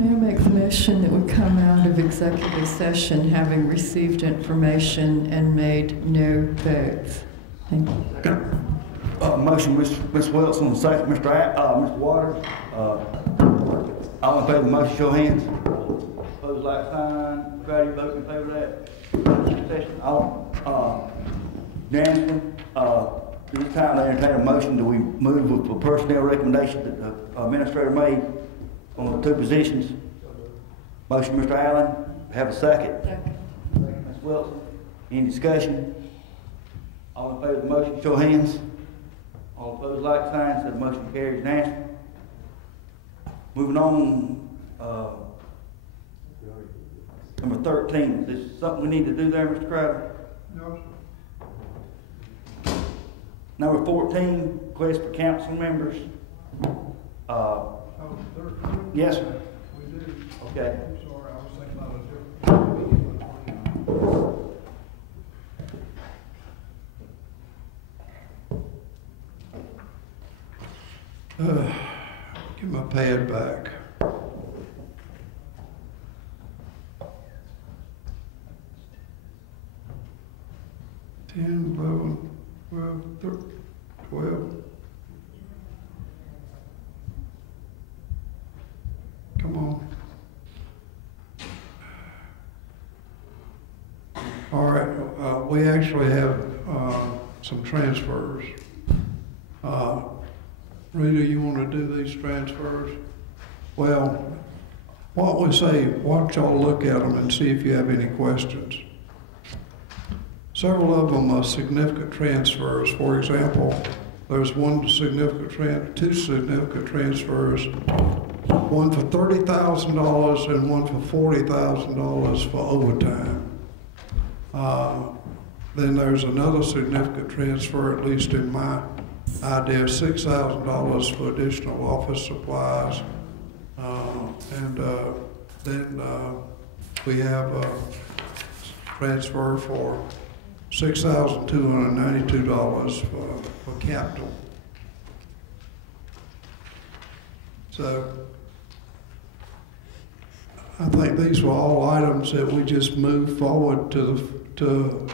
May I make the motion that we come out of executive session having received information and made no votes? Thank you. Motion, Ms. Wilson, second, Mr. Waters. All in favor of the motion, show hands. Opposed, like sign. Try to vote in favor of that. Session. All, unanimously, this time I entertain a motion that we move with the personnel recommendation that the administrator made on the two positions. Motion, Mr. Allen. Have a second. Second. Ms. Wilson. Any discussion? All in favor of the motion, show hands. All opposed, like sign. So the motion carries unanimously. Moving on, number 13. Is this something we need to do there, Mr. Crowder? No, sir. Number 14, request for council members. 13? Yes, sir. We do. Okay. I'm sorry, I was thinking about a different. Get my pad back. Ten, 11, 12, 13, 12. Come on. All right, we actually have some transfers. Rita, you want to do these transfers? Well, what we say, why don't y'all look at them and see if you have any questions. Several of them are significant transfers. For example, there's two significant transfers, one for $30,000 and one for $40,000 for overtime. Then there's another significant transfer, at least in my idea, $6,000 for additional office supplies. Then we have a transfer for $6,292 for capital. So I think these were all items that we just moved forward to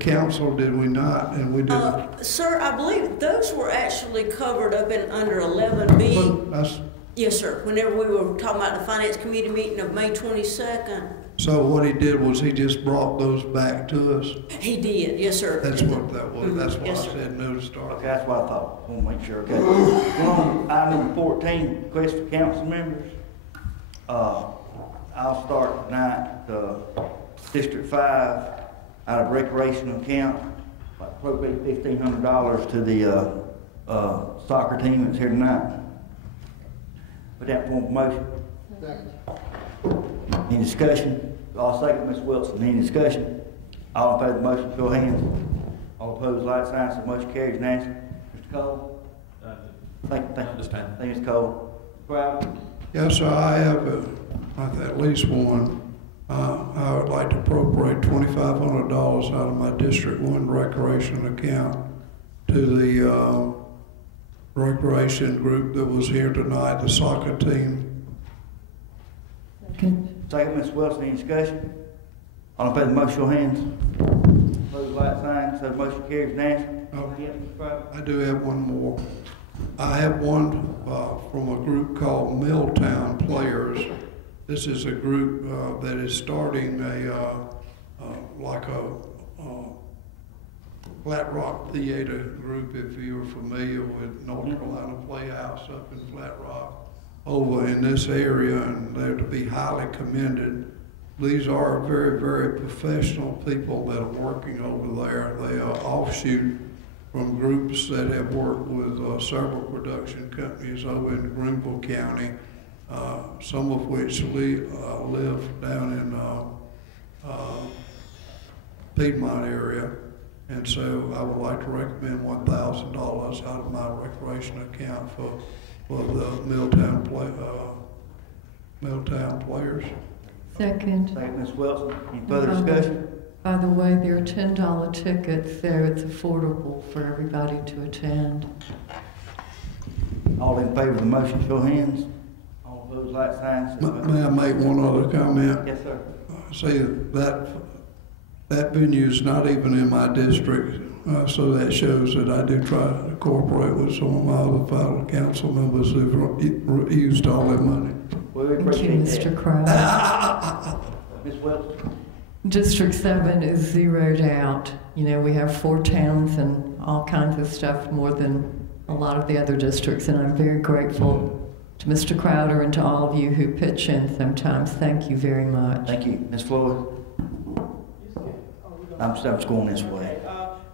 council, did we not? And we did. Sir, I believe those were actually covered up in under 11B. Yes, sir. Whenever we were talking about the Finance Committee meeting of May 22nd. So what he did was he just brought those back to us? He did, yes, sir. That's what that was. Mm-hmm. That's why yes, I said no to start. Okay, that's what I thought. I want to make sure. Okay. Well, item number 14, request for council members. I'll start tonight. District 5 out of recreational account, appropriate $1,500 to the soccer team that's here tonight. Put that form of motion. Any discussion? I'll second Ms. Wilson. Any discussion? All in favor of the motion, show hands. All opposed, like sign. So motion carries. Nancy. Mr. Cole? Thank you, Mr. Cole. Crowder? Yes, sir. I have at least one. I would like to appropriate $2,500 out of my District 1 recreation account to the recreation group that was here tonight, the soccer team. Second, Ms. Wilson. Any discussion? All in favor of the motion, show hands. Opposed, like sign. So the motion carries. Nancy? I do have one more. I have one from a group called Milltown Players. This is a group that is starting like a Flat Rock Theater group, if you're familiar with North Carolina Playhouse up in Flat Rock, over in this area, and they're to be highly commended. These are very, very professional people that are working over there. They are offshoot from groups that have worked with several production companies over in Greenville County, some of which live down in Piedmont area. And so I would like to recommend $1,000 out of my recreation account for the Milltown Players. Second. Second, Ms. Wilson. Any further discussion? By the way, there are $10 tickets there. It's affordable for everybody to attend. All in favor of the motion, show hands. All Opposed, like sign. May I make one other comment? Yes, sir. See, that venue is not even in my district, so that shows that I do try to cooperate with some of my other fellow council members who've used all their money. Well, we Thank you, appreciate Mr. Crowder. Ms. Wells? District 7 is zeroed out. You know, we have 4 towns and all kinds of stuff more than a lot of the other districts, and I'm very grateful to Mr. Crowder and to all of you who pitch in sometimes. Thank you very much. Thank you. Ms. Floyd? I'm just going this way.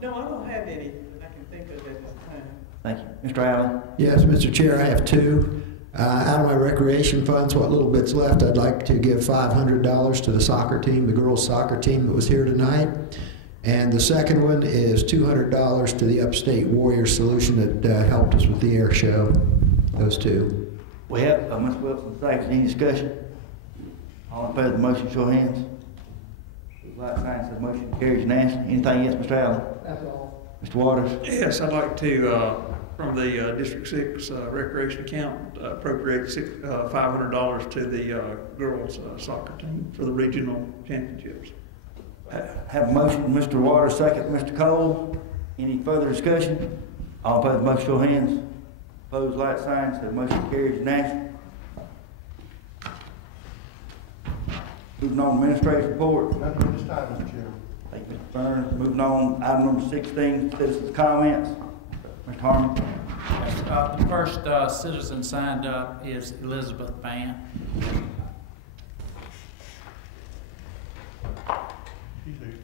No, I don't have any that I can think of at this time. Thank you. Mr. Allen? Yes, Mr. Chair, I have 2. Out of my recreation funds, what little bit's left, I'd like to give $500 to the soccer team, the girls' soccer team that was here tonight. And the second one is $200 to the Upstate Warriors Solution that helped us with the air show. Those 2. We have, Ms. Wilson, thanks. Any discussion? All in favor of the motion, show of hands. Like sign says motion carries unanimously. Anything else, Mr. Allen? That's all. Mr. Waters? Yes, I'd like to, from the District 6 recreation account, appropriate $500 to the girls soccer team for the regional championships. Have a motion, Mr. Waters, second, Mr. Cole. Any further discussion? All in favor of the motion, show of hands. Opposed, like sign says motion carries unanimously. Moving on, administrative report. Nothing at this time, Mr. Chairman. Thank you, Mr. Burns. Moving on, item number 16, citizens' comments. Mr. Harmon. The first citizen signed up is Elizabeth Vann. She's here.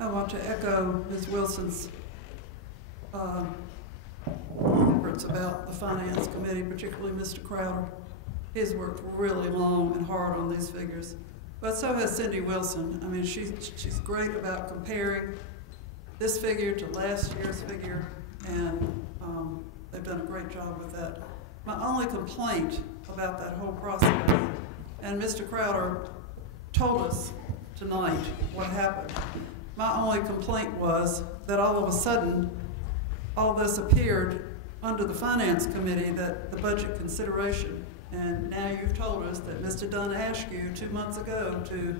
I want to echo Ms. Wilson's efforts about the Finance Committee, particularly Mr. Crowder. He's worked really long and hard on these figures, but so has Cindy Wilson. I mean, she's great about comparing this figure to last year's figure, and they've done a great job with that. My only complaint about that whole process, and Mr. Crowder told us tonight what happened. My only complaint was that all of a sudden, all this appeared under the Finance Committee, that the budget consideration. And now you've told us that Mr. Dunn asked you 2 months ago to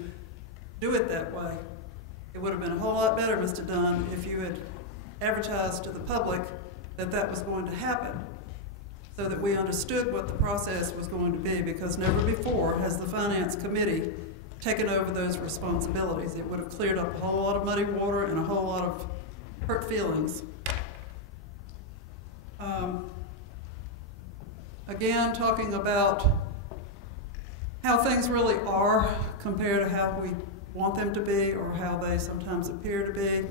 do it that way. It would have been a whole lot better, Mr. Dunn, if you had advertised to the public that that was going to happen, so that we understood what the process was going to be, because never before has the Finance Committee taken over those responsibilities. It would have cleared up a whole lot of muddy water and a whole lot of hurt feelings. Again, talking about how things really are compared to how we want them to be, or how they sometimes appear to be,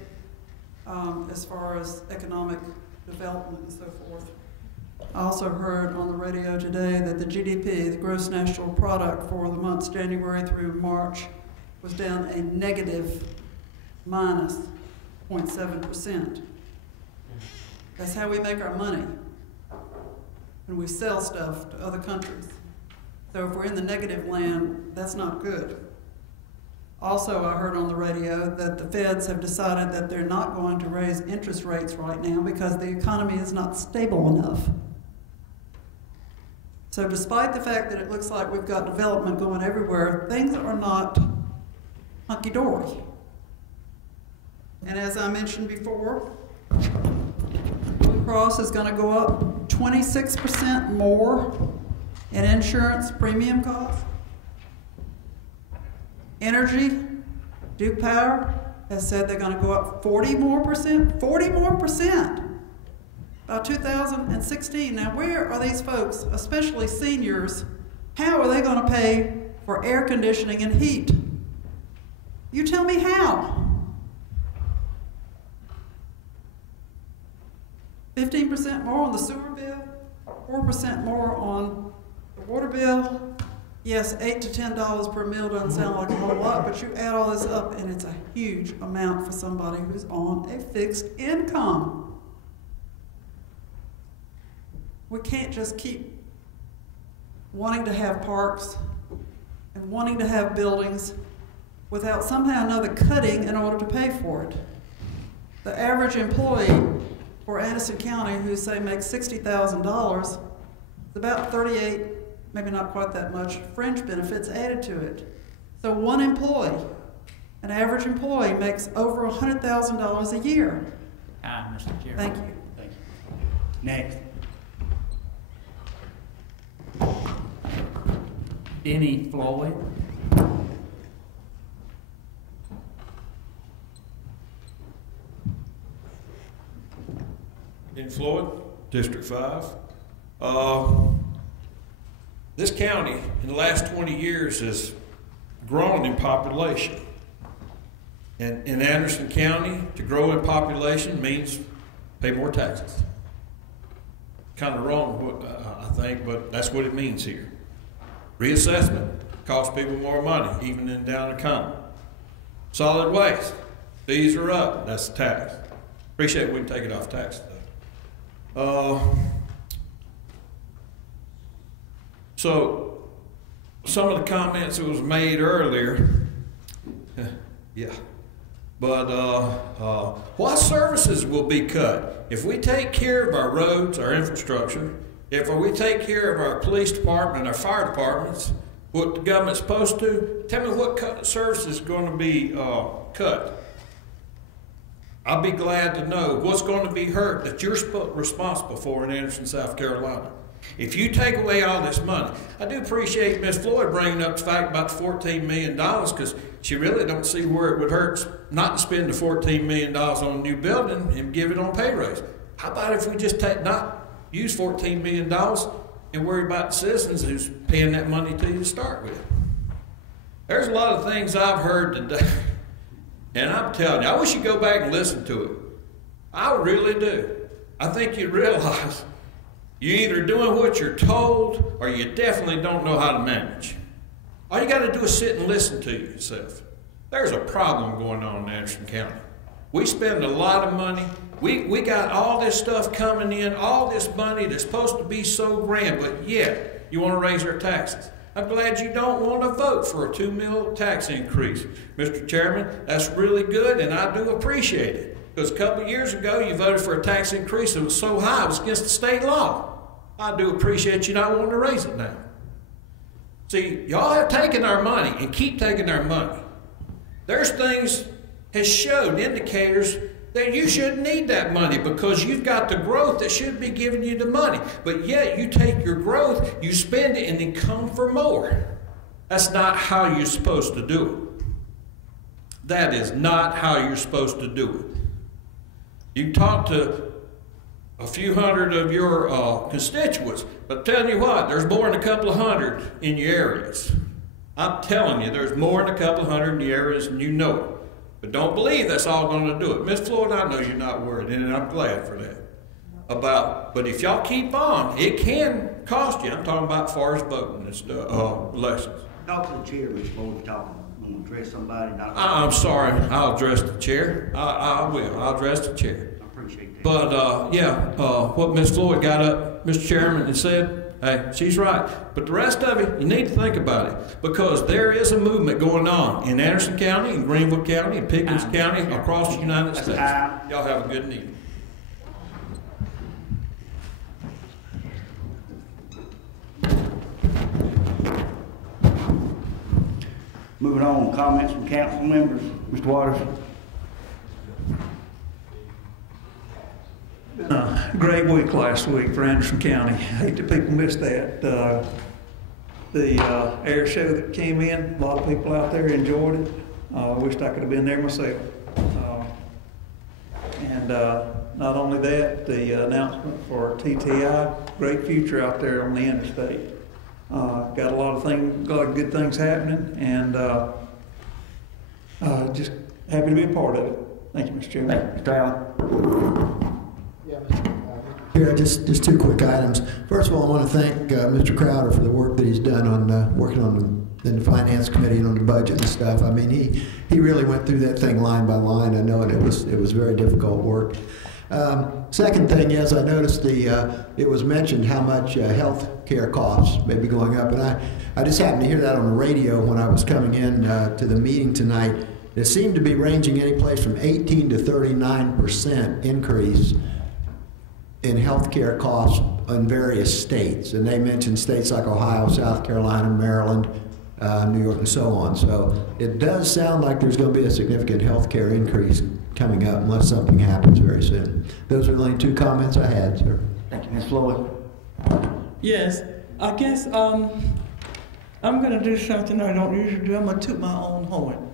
as far as economic development and so forth. I also heard on the radio today that the GDP, the gross national product, for the months January through March was down a negative minus 0.7%. That's how we make our money, when we sell stuff to other countries. So if we're in the negative land, that's not good. Also, I heard on the radio that the feds have decided that they're not going to raise interest rates right now because the economy is not stable enough. So despite the fact that it looks like we've got development going everywhere, things are not hunky-dory. And as I mentioned before, Blue Cross is going to go up 26% more in insurance premium costs. Energy, Duke Power has said they're going to go up 40 more percent by 2016. Now, where are these folks, especially seniors, how are they going to pay for air conditioning and heat? You tell me how. 15% more on the sewer bill, 4% more on the water bill. Yes, $8 to $10 per meal doesn't sound like a whole lot, but you add all this up and it's a huge amount for somebody who's on a fixed income. We can't just keep wanting to have parks and wanting to have buildings without somehow or another cutting in order to pay for it. The average employee for Anderson County who, say, makes $60,000 is about 38, maybe not quite that much, fringe benefits added to it. So one employee, an average employee, makes over $100,000 a year. Mr. Chairman. Thank you. Thank you. Next. Denny Floyd. In Floyd, District 5. This county in the last 20 years has grown in population. And in Anderson County, to grow in population means pay more taxes. Kind of wrong, I think, but that's what it means here. Reassessment costs people more money, even in down economy. Solid waste, fees are up, that's the tax. Appreciate we can take it off tax though. So some of the comments that was made earlier, yeah. But what services will be cut? If we take care of our roads, our infrastructure, if we take care of our police department and our fire departments, what the government's supposed to, tell me what service is going to be cut. I'll be glad to know what's going to be hurt that you're responsible for in Anderson, South Carolina. If you take away all this money, I do appreciate Ms. Floyd bringing up the fact about the $14 million because she really don't see where it would hurt not to spend the $14 million on a new building and give it on pay raise. How about if we just not use $14 million and worry about the citizens who's paying that money to you to start with? There's a lot of things I've heard today, and I'm telling you, I wish you'd go back and listen to it. I really do. I think you'd realize you're either doing what you're told or you definitely don't know how to manage. All you got to do is sit and listen to yourself. There's a problem going on in Anderson County. We spend a lot of money. We got all this stuff coming in, all this money that's supposed to be so grand, but yet you want to raise our taxes. I'm glad you don't want to vote for a $2 million tax increase. Mr. Chairman, that's really good, and I do appreciate it. Because a couple of years ago, you voted for a tax increase that was so high, it was against the state law. I do appreciate you not wanting to raise it now. See, y'all have taken our money and keep taking our money. There's things has showed indicators that you shouldn't need that money because you've got the growth that should be giving you the money. But yet you take your growth, you spend it, and then come for more. That's not how you're supposed to do it. That is not how you're supposed to do it. You can talk to a few hundred of your constituents, but I'm telling you what, there's more than a couple of hundred in your areas. I'm telling you, there's more than a couple of hundred in your areas, and you know it. But don't believe that's all going to do it. Ms. Floyd, I know you're not worried, and I'm glad for that. But if y'all keep on, it can cost you. I'm talking about as far as voting and elections. Talk to the chair, Ms. Floyd, if you're talking. I'm going to address somebody. I'm sorry. I'll address the chair. I will. I'll address the chair. But, what Ms. Floyd got up, Mr. Chairman, and said, hey, she's right. But the rest of it, you need to think about it. Because there is a movement going on in Anderson County, in Greenville County, in Pickens County, across the United States. Y'all have a good evening. Moving on, comments from council members. Mr. Waters. Great week last week for Anderson County. I hate that people missed that. The air show that came in, a lot of people out there enjoyed it. Wished I could have been there myself. And not only that, the announcement for TTI, great future out there on the interstate. Got a lot of good things happening, and just happy to be a part of it. Thank you, Mr. Chairman. Mr. Allen. Here, just two quick items. First of all, I want to thank Mr. Crowder for the work that he's done on working on in the Finance Committee and on the budget and stuff. I mean, he really went through that thing line by line. I know, and it was very difficult work. Second thing is, I noticed it was mentioned how much health care costs may be going up, and I just happened to hear that on the radio when I was coming in to the meeting tonight. It seemed to be ranging any place from 18 to 39% increase in health care costs in various states, and they mentioned states like Ohio, South Carolina, Maryland, New York, and so on. So it does sound like there's going to be a significant health care increase coming up unless something happens very soon. Those are the only two comments I had, sir. Thank you, Ms. Floyd. Yes, I guess I'm going to do something I don't usually do. I'm going to toot my own horn.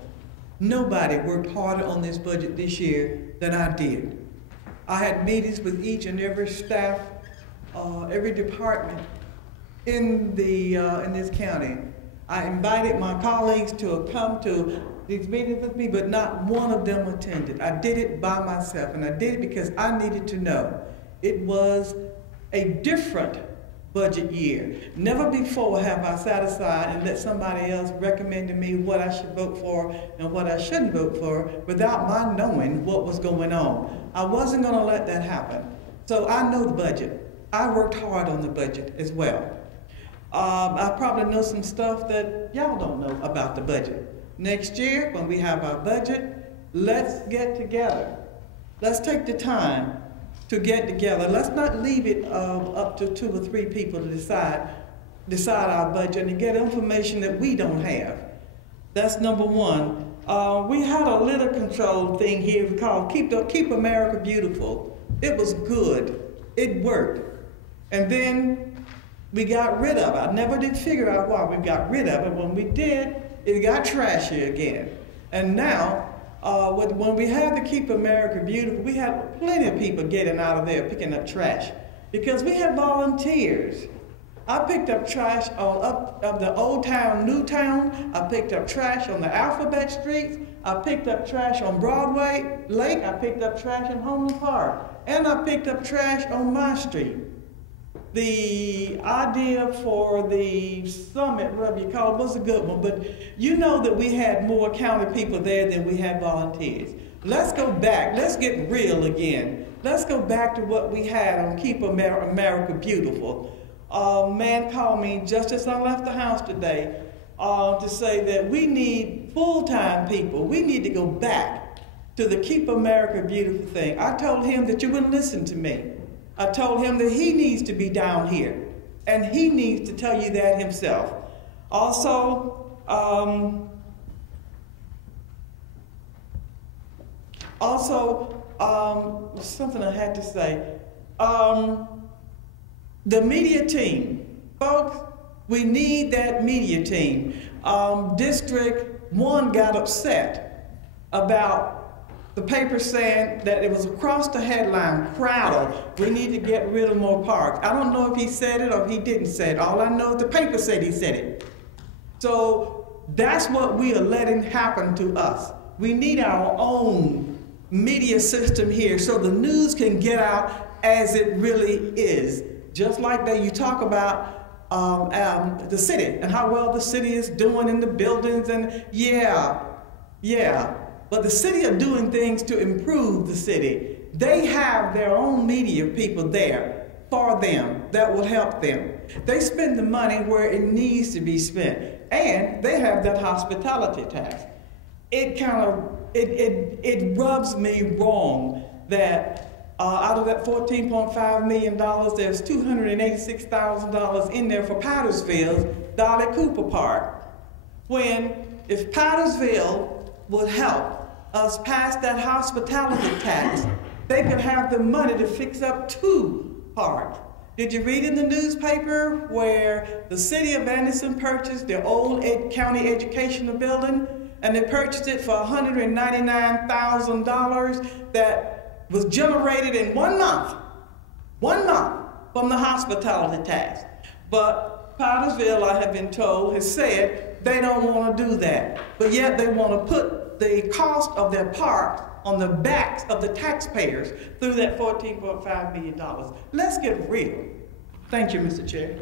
Nobody worked harder on this budget this year than I did. I had meetings with each and every staff, every department in this county. I invited my colleagues to come to these meetings with me, but not one of them attended. I did it by myself, and I did it because I needed to know. It was a different budget year. Never before have I sat aside and let somebody else recommend to me what I should vote for and what I shouldn't vote for without my knowing what was going on. I wasn't going to let that happen. So I know the budget. I worked hard on the budget as well. I probably know some stuff that y'all don't know about the budget. Next year, when we have our budget, let's get together. Let's take the time to get together. Let's not leave it up to 2 or 3 people to decide our budget and get information that we don't have. That's number one. We had a litter control thing here called Keep America Beautiful. It was good. It worked. And then we got rid of it. I never did figure out why we got rid of it. When we did, it got trashy again. And now, when we had to Keep America Beautiful, we had plenty of people getting out of there picking up trash because we had volunteers. I picked up trash all up of the Old Town, New Town. I picked up trash on the Alphabet Streets. I picked up trash on Broadway Lake. I picked up trash in Homeland Park. And I picked up trash on my street. The idea for the summit, whatever you call it, was a good one, but you know that we had more county people there than we had volunteers. Let's go back. Let's get real again. Let's go back to what we had on Keep America Beautiful. A man called me just as I left the house today to say that we need full-time people. We need to go back to the Keep America Beautiful thing. I told him that you wouldn't listen to me. I told him that he needs to be down here, and he needs to tell you that himself. Also, something I had to say. The media team, folks, we need that media team. District 1 got upset about the paper saying that it was across the headline, Crowder, we need to get rid of more parks. I don't know if he said it or if he didn't say it. All I know is the paper said he said it. So that's what we are letting happen to us. We need our own media system here so the news can get out as it really is. Just like that you talk about the city and how well the city is doing in the buildings and yeah. But the city are doing things to improve the city. They have their own media people there for them that will help them. They spend the money where it needs to be spent. And they have that hospitality tax. It rubs me wrong that out of that $14.5 million, there's $286,000 in there for Powdersville's Dolly Cooper Park. When if Powdersville would help us pass that hospitality tax, they could have the money to fix up 2 parks. Did you read in the newspaper where the city of Anderson purchased the old county educational building, and they purchased it for $199,000 that was generated in 1 month from the hospitality tax? But Powdersville, I have been told, has said they don't want to do that, but yet they want to put the cost of their park on the backs of the taxpayers through that $14.5 million. Let's get real. Thank you, Mr. Chair.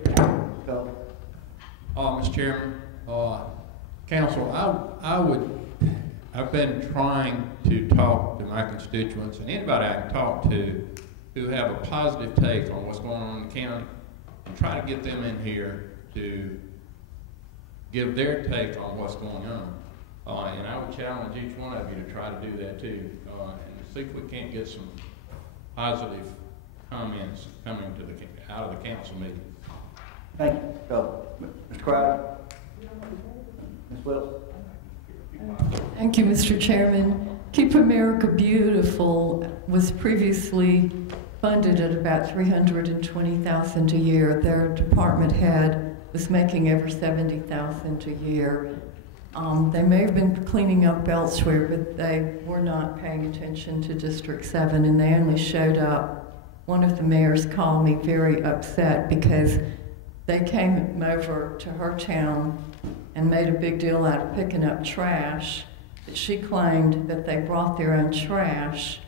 Mr. Chairman, Council, I've been trying to talk to my constituents and anybody I can talk to who have a positive take on what's going on in the county and try to get them in here to give their take on what's going on. And I would challenge each one of you to try to do that too, and see if we can't get some positive comments coming to out of the council meeting. Thank you. Mr. Crowder? Ms. Wells? Thank you, Mr. Chairman. Keep America Beautiful was previously funded at about $320,000 a year. Their department head was making over $70,000 a year. They may have been cleaning up elsewhere, but they were not paying attention to District 7, and they only showed up. One of the mayors called me very upset because they came over to her town and made a big deal out of picking up trash, but she claimed that they brought their own trash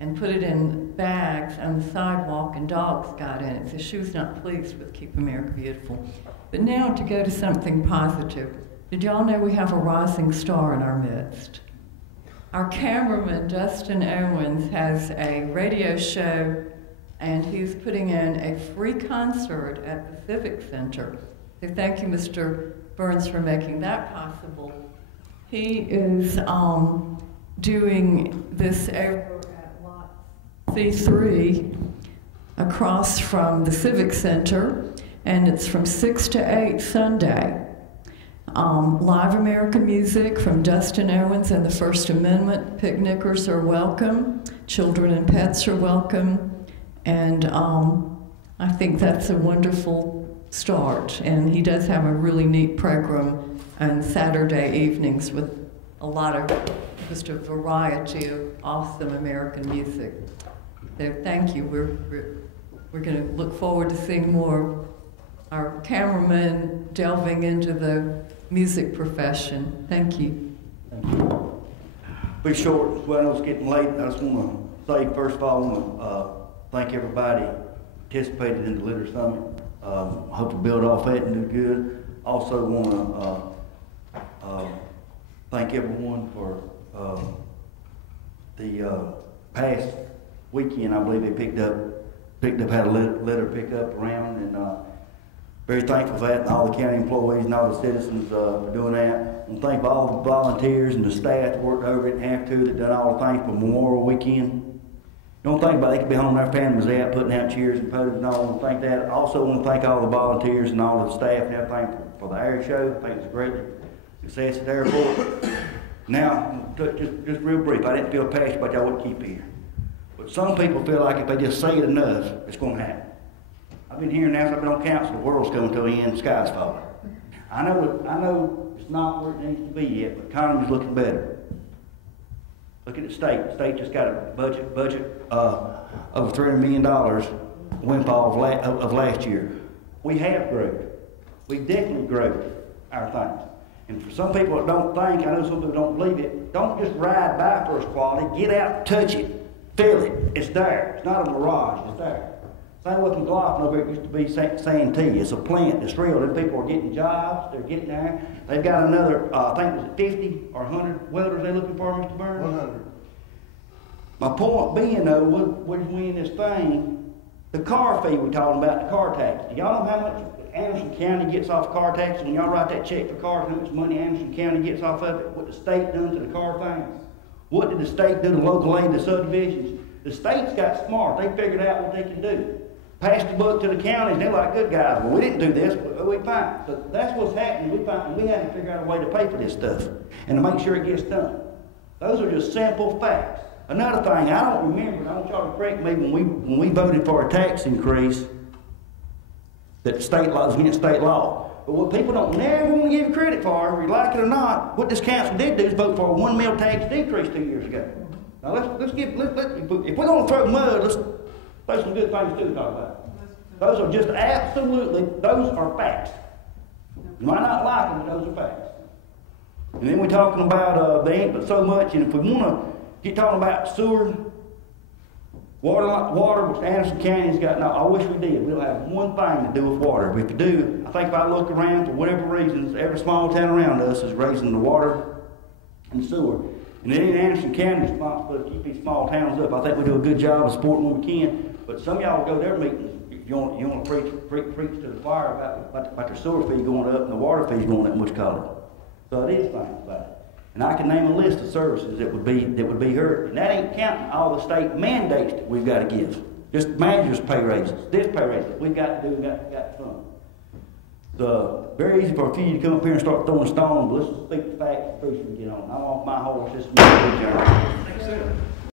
and put it in bags on the sidewalk and dogs got in it. So she was not pleased with Keep America Beautiful. But now to go to something positive. Did y'all know we have a rising star in our midst? Our cameraman, Dustin Owens, has a radio show and he's putting in a free concert at the Civic Center. So thank you, Mr. Burns, for making that possible. He is doing this over at Lot C3 across from the Civic Center, and it's from 6 to 8 Sunday. Live American music from Dustin Owens and the First Amendment. Picnickers are welcome. Children and pets are welcome. And I think that's a wonderful start. And he does have a really neat program on Saturday evenings with a lot of, just a variety of awesome American music. So thank you. We're going to look forward to seeing more. Our cameraman delving into the music profession. Thank you. Thank you. Be short. Well, I know it's getting late. I just want to say, first of all, I want to thank everybody who participated in the Litter Summit. I hope to build off that and do good. Also want to thank everyone for the past weekend. I believe they picked up, had a litter pick up around, and very thankful for that, and all the county employees and all the citizens for doing that. And thank all the volunteers and the staff that worked over it and have to, that done all the things for Memorial Weekend. Don't think about it, they could be home, their families out, putting out cheers and photos and all. I want to thank that. I also want to thank all the volunteers and all the staff and everything for the air show. I think it's a great success at the airport. Now, just real brief, I didn't feel passionate about y'all wouldn't keep here. But some people feel like if they just say it enough, it's going to happen. I've been hearing now, I've been on council, the world's coming to an end, the sky's falling. I know it's not where it needs to be yet, but the economy's looking better. Look at the state. The state just got a budget over $300 million windfall of last year. We have growth. We definitely grow our things. And for some people that don't think, I know some people don't believe it, don't just ride by First Quality. Get out, touch it, feel it. It's there. It's not a mirage. It's there. Same with McLaughlin over here, it used to be Santee. It's a plant. It's real. Them people are getting jobs. They're getting there. They've got another, I think, was it 50 or 100 welders they're looking for, Mr. Burns? 100. My point being, though, when we in this thing, the car fee we're talking about, the car tax. Do y'all know how much Anderson County gets off car tax? When y'all write that check for cars, how much money Anderson County gets off of it? What the state does to the car thing? What did the state do to local aid, the subdivisions? The state's got smart. They figured out what they can do. Passed the book to the counties, they're like, good guys, well, we didn't do this, but we fine. So that's what's happening. We had to figure out a way to pay for this stuff and to make sure it gets done. Those are just simple facts. Another thing, I don't remember, I want y'all to correct me, when we voted for a tax increase, that state law was against state law. But what people don't never want to give you credit for, whether you like it or not, what this council did do is vote for a 1 mil tax decrease 2 years ago. Now if we're going to throw mud, let's throw some good things too to talk about. Those are just absolutely, those are facts. You might not like them, but those are facts. And then we're talking about, they ain't but so much, and if we want to get talking about sewer, water, which Anderson County's got, no, I wish we did. We don't have one thing to do with water. But if we do, I think if I look around, for whatever reasons, every small town around us is raising the water and sewer. And it ain't Anderson County's responsibility to keep these small towns up. I think we do a good job of supporting when we can, but some of y'all go to their meetings. You want to preach to the choir about the sewer fee going up and the water fees going up in West College. So it is things about it. And I can name a list of services that would be hurt. And that ain't counting all the state mandates that we've got to give. Just managers' pay raises, this pay raise that we've got to do, got to fund. So very easy for a few of you to come up here and start throwing stones, but let's speak the facts and preach and get on. I'm off my horse. This is my journey.